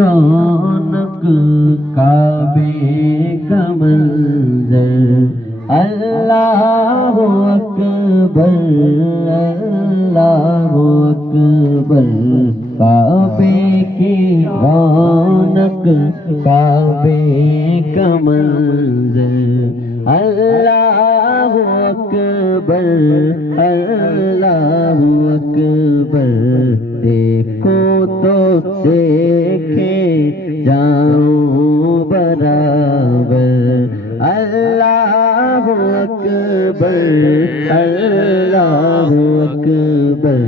رونق کعبے کا منظر اللہ اکبر اللہ اکبر کعبے کی رونق کعبے کا منظر اللہ اکبر اللہ اکبر دیکھو تو دیکھے جاؤں برابر اللہ اکبر اللہ اکبر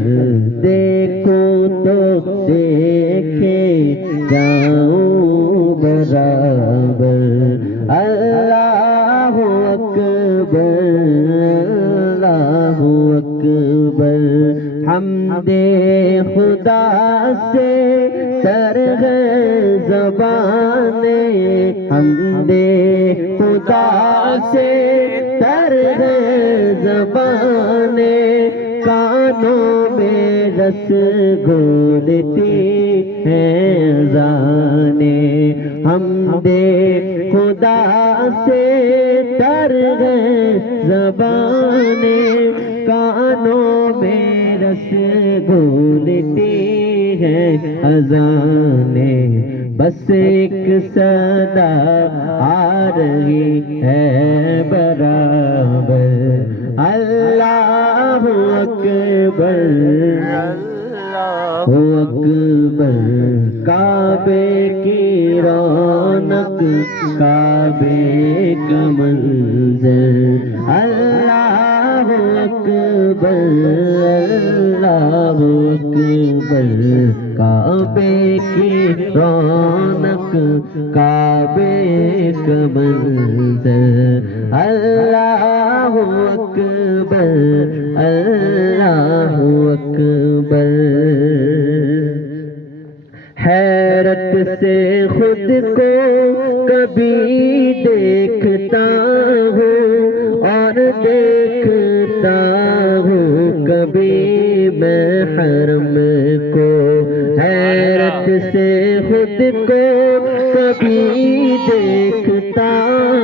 دیکھو تو دیکھے جاؤں برابر اللہ اکبر اللہ اکبر حمد خدا سے سر ہے زبان حمد خدا سے سر ہے زبان کانوں میں رس گھولتی ہے اذانیں حمد خدا سے تر ہے زبان کانوں میں رس گھولتی ہے اذانیں بس ایک صدا آ رہی ہے برابر اللہ اکبر اللہ اکبر کعبے کی رونق کعبے کا منظر اللہ اکبر اللہ اکبر کعبے کی رونق کعبے کا منظر اللہ اکبر اللہ اکبر حیرت سے خود کو کبھی دیکھتا ہوں اور دیکھتا ہوں کبھی میں حرم کو حیرت سے خود کو کبھی دیکھتا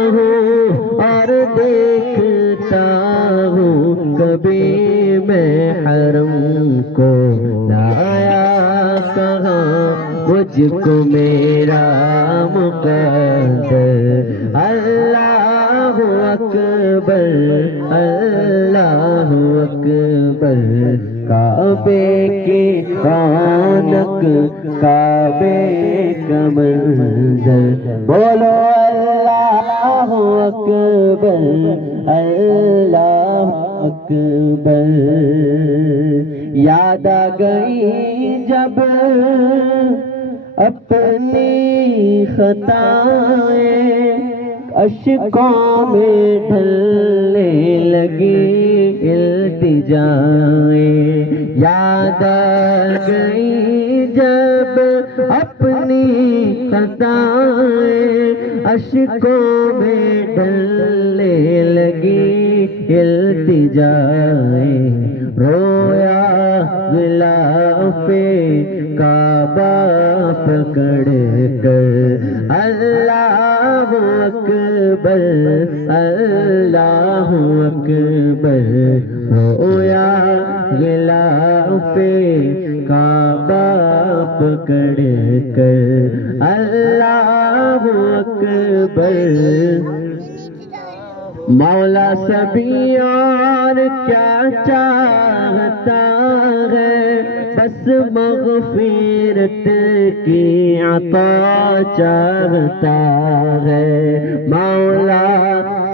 ہوں اور دیکھتا ہوں کبھی میں حرم کو لایا کہاں مجھ کو میرا مقدر اللہ اکبر اللہ اکبر کعبے کی رونق کعبے کا منظر بولو اللہ اکبر اللہ اکبر یاد آ گئی جب اپنی خطائیں اشکوں میں ڈھلنے لگی التجائیں یاد آ گئی جب اپنی خطائیں اشکوں میں ڈھلنے لگی التجائیں رویا غلاف کعبہ پکڑ کر اللہ اکبر اللہ اکبر رویا غلاف کعبہ پکڑ کر اللہ اکبر مولا سبھی اور کیا چاہتا ہے بس مغفرت کی عطا چاہتا ہے مولا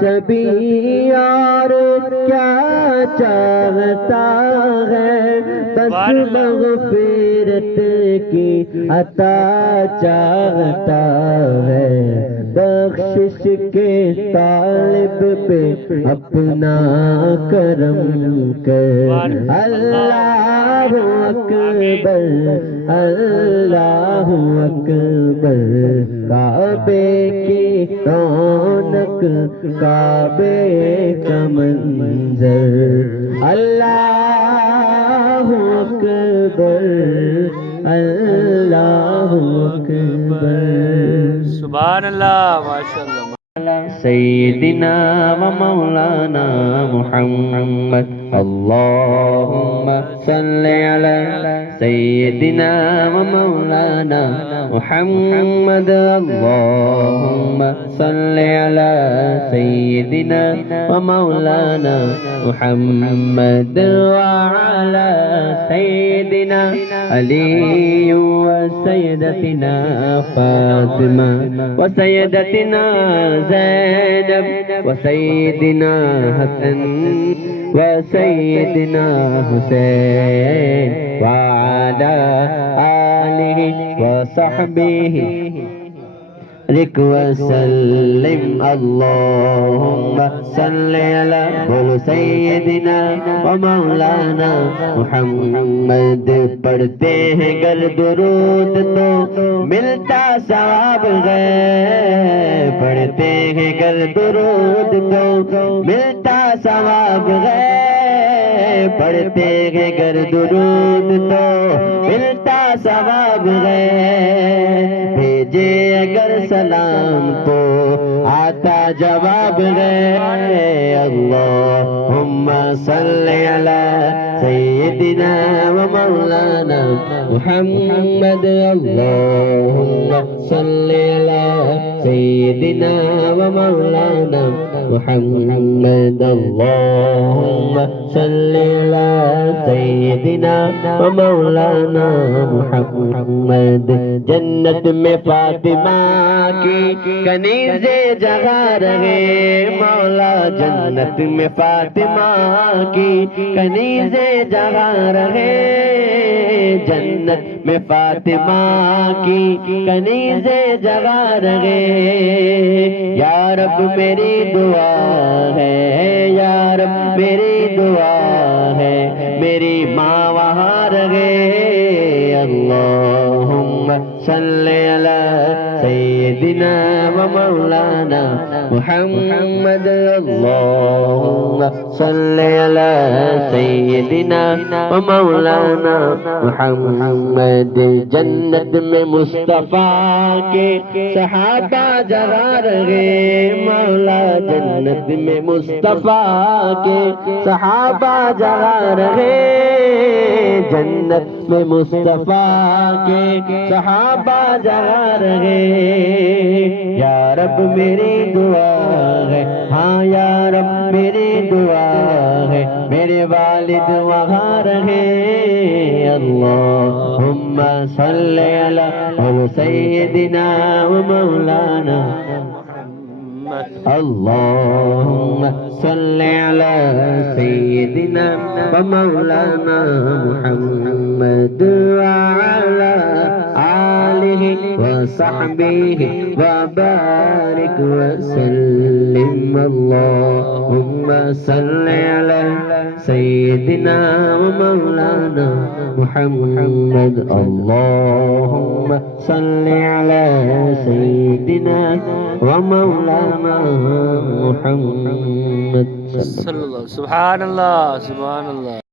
سبھی اور کیا چاہتا ہے بس مغفرت کی عطا چاہتا ہے بخشش کے طالب پہ اپنا کرم کر اللہ اکبر اللہ اکبر کعبے کی رونق کعبے کا منظر اللہ اکبر اللہ اکبر سبحان اللہ ماشاءاللہ سیدنا و مولانا محمد اللہم صل علی سیدنا و مولانا محمد اللہم صل علی سیدنا و مولانا محمد وعلی سیدنا علی و سیدتنا فاطمہ و سیدتنا زینب و سیدنا حسن و سیدنا حسین وعلی آلہ و صحبہ رک وسلم اللہم صل علی بولو سیدنا و مولانا محمد پڑھتے ہیں گر درود تو ملتا ثواب ہے پڑھتے ہیں گر درود تو ملتا ثواب ہے پڑھتے ہیں گر درود تو ملتا ثواب ہے بھیجے اگر سلام تو آتا جواب ہے اللہم صل علی سیدنا و مولانا محمد اللہم صل علی سیدنا و مولانا محمد اللہم صل علی سیدنا و مولانا محمد جنت میں فاطمہ کی کنیز جگہ رہے مولا جنت میں فاطمہ کی کنیز جگہ رہے جنت میں فاطمہ کی کنیز جگہ رہے یا رب میری دعا ہے یا رب میری دعا ہے میری ماں وہاں رہے اللہم صل علی سیدنا و مولانا محمد اللہم صل علی سیدنا و مولانا محمد جنت میں مصطفیٰ کے صحابہ جگہ رہے مولا جنت میں مصطفیٰ کے صحابہ جگہ رہے جنت میں مصطفیٰ کے صحابہ جگہ رہے یا رب میری دعا ہے ہاں یا رب میری دعا ہے میرے والد وہاں رہے اللہم صل علی سیدنا و مولانا اللہم صل علی سیدنا و مولانا محمد وعلی آلہ و صحبہ وبارک وسلم اللہم صل علی سیدنا و مولانا محمد اللہم صل علی سیدنا و مولانا محمد صلی اللہ سبحان اللہ سبحان اللہ